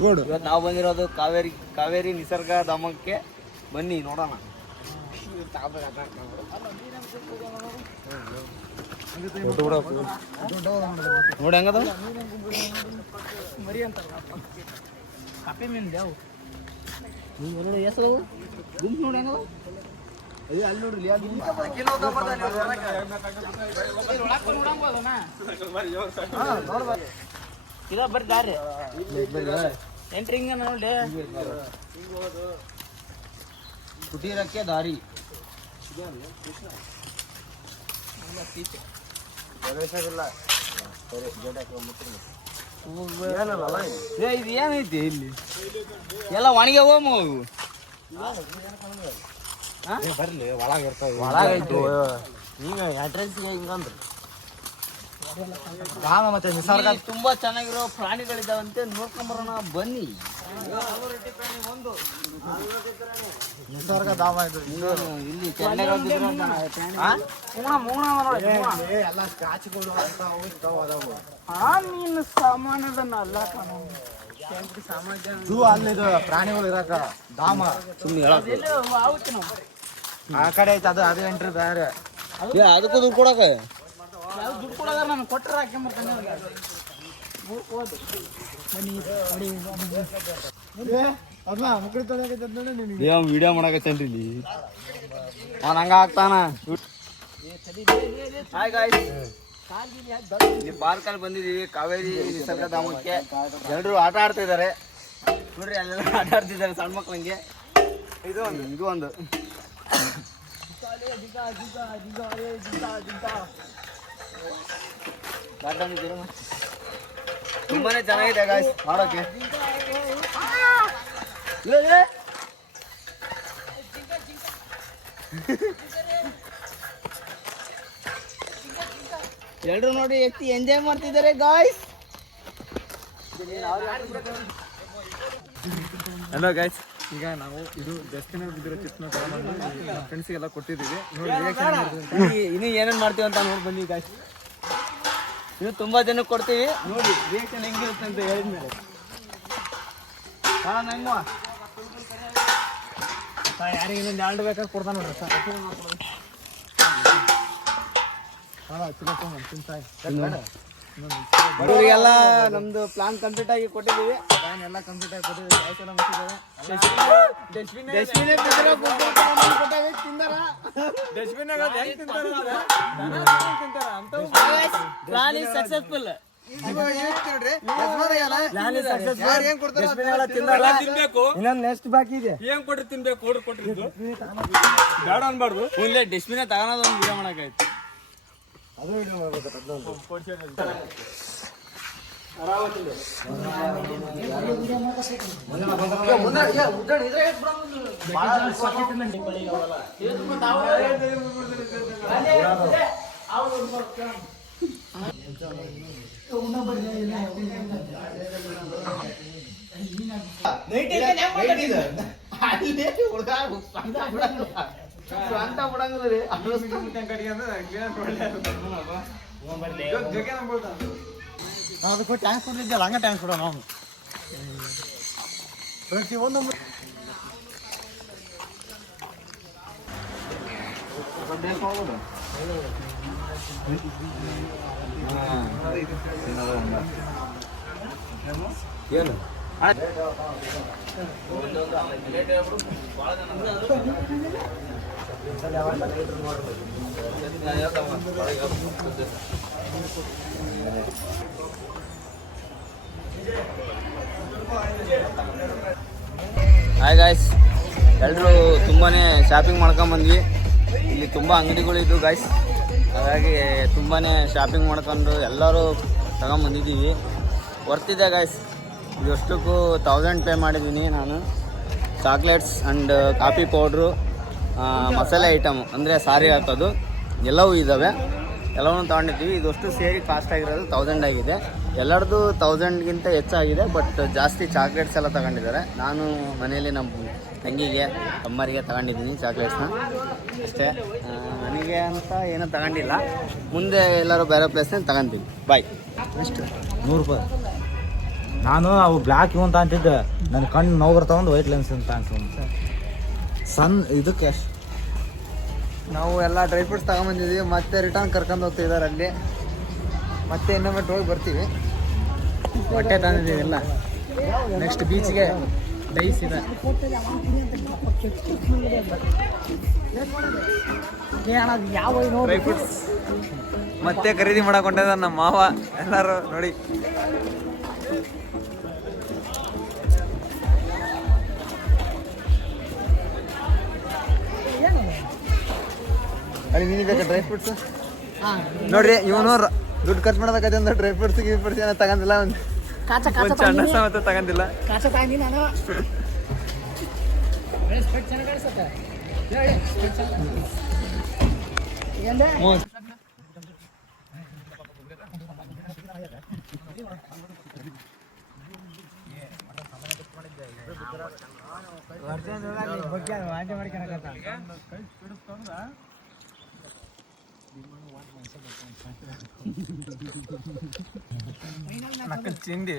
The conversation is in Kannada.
ಇವತ್ತು ನಾವು ಬಂದಿರೋದು ಕಾವೇರಿ ನಿಸರ್ಗಧಾಮಕ್ಕೆ. ಬನ್ನಿ ನೋಡೋಣ. ನೋಡಿ ಹೆಂಗದ ಮರಿ ಅಂತ ಕಾಪಿ ಮೀನ್ ದೇವು ನೋಡಿ ಹೆಸರು ಗುಂಪು ನೋಡಿ ಹೆಂಗದ ಅಲ್ಲಿ ನೋಡ್ರಿ ಇದ ಬರ್ರಿ ದಾರಿ ಎಂಟ್ರಿ ಹಿಂಗ ನೋಡಿ ಕುಟೀರಕ್ಕೆ ದಾರಿ ಇದು ಏನೈತಿ ಇಲ್ಲಿ ಎಲ್ಲ ಒಣಗೆ ಹೋಮು ಬರ್ಲಿ ಒಳಗ ಒಳಗೈತಿ ಹಿಂಗ ಅಡ್ರೆಸ್ ಹಿಂಗಂದ್ರಿ ಧಾಮ ಮತ್ತೆ ನಿಸರ್ಗ ತುಂಬಾ ಚೆನ್ನಾಗಿರೋ ಪ್ರಾಣಿಗಳಿದಾವಂತೆ. ನೋಡ್ಕೊಂಬರೋಣ ಬನ್ನಿ. ನಿಸರ್ಗ ಧಾಮ ಇದು. ಇಲ್ಲಿ ಮೀನು ಸಾಮಾನ್ಯದನ್ನ ಅಲ್ಲ ಅಲ್ಲಿದು ಪ್ರಾಣಿಗಳು ಇರಕ ಧಾಮ ಸುಮ್ಮನೆ ಆ ಕಡೆ ಐತೆ. ಅದು ಎಂಟ್ರಿ ಬೇರೆ. ಅದಕ್ಕೂ ದುಡ್ಡು ಕೊಡಕ ದುಡ್ಡು ಕೊಡೋದಾರ ನಾನು ಕೊಟ್ಟರೆ ಹಾಕೊಂಬರ್ತಾನೆ. ವಿಡಿಯೋ ಮಾಡಕತ್ತೇನ್ರಿ ಇಲ್ಲಿ ಅವ್ನು ಹಂಗ ಆಗ್ತಾನ. ಇಲ್ಲಿ ಪಾರ್ಕಲ್ಲಿ ಬಂದಿದ್ದೀವಿ ಕಾವೇರಿ ನಿಸರ್ಗಧಾಮಕ್ಕೆ. ಎಲ್ಲರೂ ಆಟ ಆಡ್ತಾ ಇದ್ದಾರೆ ನೋಡ್ರಿ. ಅಲ್ಲೆಲ್ಲ ಆಟ ಆಡ್ತಿದ್ದಾರೆ ಸಣ್ಣ ಮಕ್ಳಂಗೆ. ಇದು ಒಂದು ತುಂಬಾನೇ ಚೆನ್ನಾಗಿದೆ ಗಾಯ್ಸ್ ಮಾಡೋಕೆ. ಎಲ್ರು ನೋಡಿ ಎಷ್ಟು ಎಂಜಾಯ್ ಮಾಡ್ತಿದ್ದಾರೆ ಗಾಯ್ಸ್. ಹಲೋ ಗಾಯ್ಸ್, ಈಗ ನಾವು ಇದು ಡೆಸ್ಟಿನಿ ಬಿದ್ದಿರೋ ಚಿಪ್ನ ತಗೊಂಡು ಫ್ರೆಂಡ್ಸಿಗೆಲ್ಲ ಕೊಟ್ಟಿದ್ದೀವಿ. ನೋಡಿ ಇನ್ನು ಏನೇನು ಮಾಡ್ತೀವಿ ಅಂತ ನೋಡಿ ಬನ್ನಿ ಗಾಯ್ಸ್. ಇದು ತುಂಬಾ ಜನಕ್ಕೆ ಕೊಡ್ತೀವಿ. ನೋಡಿ ರಿಯಾಕ್ಷನ್ ಹೆಂಗಿರುತ್ತೆ ಅಂತ ಹೇಳಿದ್ಮೇಲೆ ಹೆಂಗ ಯಾರಿಗೆ ಇನ್ನೊಂದು 2 ಬೇಕಾದ್ರೆ ಕೊಡ್ತಾನೆ ನೋಡ್ರಿ ಸರ್. ಇವರಿಗೆಲ್ಲ ನಮ್ದು ಪ್ಲಾನ್ ಕಂಪ್ಲೀಟ್ ಆಗಿ ಕೊಟ್ಟಿದ್ದೀವಿ. ಪ್ಲಾನ್ ಎಲ್ಲ ಕಂಪ್ಲೀಟ್ ಆಗಿ ಕೊಟ್ಟಿದ್ದೀವಿ. ನೆಕ್ಸ್ಟ್ ಬಾಕಿ ಇದೆ. ಏನ್ ಕೊಟ್ರಿ ತಿನ್ಬೇಕು ಕೊಟ್ರಿದ್ದು ಬೇಡ ಅನ್ಬಾರ್ದು. ಇಲ್ಲೇ ಡಸ್ಟ್ಬಿನ್ ತಗೋಣದ ಒಂದು ವಿಡಿಯೋ ಮಾಡಕಾಯ್ತು. ಅದು ವಿಡಿಯೋ ಮಾಡ್ಬೇಕು. ಅದಕ್ಕೆ ಟ್ಯಾಂಕ್ಸ್ ಕೊಡ್ಲಿದ್ದಲ್ಲ ಹಂಗೆ ಟ್ಯಾಂಕ್ಸ್ ಕೊಡೋಣ ನಾವು ಪ್ರತಿಯೊಂದು. ಏನು ಹಾಯ್ ಗಾಯ್ಸ್, ಎಲ್ಲರೂ ತುಂಬಾ ಶಾಪಿಂಗ್ ಮಾಡ್ಕೊಂಬಂದ್ವಿ. ಇಲ್ಲಿ ತುಂಬ ಅಂಗಡಿಗಳಿದ್ದು ಗಾಯ್ಸ್, ಹಾಗಾಗಿ ತುಂಬಾ ಶಾಪಿಂಗ್ ಮಾಡ್ಕೊಂಡು ಎಲ್ಲರೂ ತಗೊಂಬಂದಿದ್ದೀವಿ. ವರ್ತಿದೆ ಗಾಯ್ಸ್. ಇದಷ್ಟಕ್ಕೂ 1000 ಪೇ ಮಾಡಿದ್ದೀನಿ ನಾನು. ಚಾಕ್ಲೇಟ್ಸ್ ಆ್ಯಂಡ್ ಕಾಫಿ ಪೌಡ್ರು, ಮಸಾಲೆ ಐಟಮು ಅಂದರೆ ಸಾರಿ ಹಾಕೋದು ಎಲ್ಲವೂ ಇದ್ದಾವೆ. ಎಲ್ಲವನ್ನೂ ತೊಗೊಂಡಿದ್ದೀವಿ. ಇದಷ್ಟು ಸೇರಿ ಕಾಸ್ಟ್ ಆಗಿರೋದು 1000 ಆಗಿದೆ. ಎಲ್ಲರದು 1000ಗಿಂತ ಹೆಚ್ಚಾಗಿದೆ. ಬಟ್ ಜಾಸ್ತಿ ಚಾಕ್ಲೇಟ್ಸ್ ಎಲ್ಲ ತಗೊಂಡಿದ್ದಾರೆ. ನಾನು ಮನೆಯಲ್ಲಿ ನಮ್ಮ ತಂಗಿಗೆ ತಮ್ಮರಿಗೆ ತಗೊಂಡಿದ್ದೀನಿ ಚಾಕ್ಲೇಟ್ಸ್ನ ಅಷ್ಟೇ. ನನಗೆ ಅಂತ ಏನೂ ತಗೊಂಡಿಲ್ಲ. ಮುಂದೆ ಎಲ್ಲರೂ ಬೇರೆ ಪ್ಲೇಸ್ನಲ್ಲಿ ತಗೊಂತೀನಿ. ಬಾಯ್. ಎಷ್ಟು 100 ರೂಪಾಯಿ ನಾನು ಅವು ಬ್ಲ್ಯಾಕ್ ಇವು ಅಂತ ಅಂತಿದ್ದೆ, ನನ್ನ ಕಣ್ಣು ನೋವು ಬರ್ತಾವಂದು ವೈಟ್ ಲೆನ್ಸ್ ಅಂತ ಅನ್ಸುತ್ತೆ. ಇದಕ್ಕೆ ನಾವು ಎಲ್ಲ ಡ್ರೈ ಫ್ರೂಟ್ಸ್ ತಗೊಂಬಂದಿದ್ದೀವಿ, ಮತ್ತೆ ರಿಟರ್ನ್ ಕರ್ಕೊಂಡು ಹೋಗ್ತಿದ್ದಾರೆ ಅಲ್ಲಿ. ಮತ್ತೆ ಇನ್ನೊಮ್ಮೆ ಹೋಗಿ ಬರ್ತೀವಿ. ಬಟ್ಟೆ ತಂದಿದ್ದೀವಿ ಎಲ್ಲ. ನೆಕ್ಸ್ಟ್ ಬೀಚ್ಗೆ ಡೈಸ್ ಇದೆ. ಡ್ರೈ ಫ್ರೂಟ್ಸ್ ಮತ್ತೆ ಖರೀದಿ ಮಾಡಕ್ ಹೊಂಟಿದ್ದಾರೆ ನಮ್ಮ ಮಾವ. ಎಲ್ಲರೂ ನೋಡಿ. ಅಲ್ಲಿ ನೀನು ಬೇಕಾ ಡ್ರೈ ಫ್ರೂಟ್ಸ್? ನೋಡ್ರಿ ಇವನು ದುಡ್ಡು ಖರ್ಚು ಮಾಡೋದಕ್ಕೆ ಅಂದ್ರೆ ಡ್ರೈ ಫ್ರೂಟ್ಸ್ ಏನೋ ತಗೊಂಡಿಲ್ಲ, ಒಂದು ಅನ್ನ ಸಮೇತ ತಗೊಂಡಿಲ್ಲ. ಚಿಂದಿ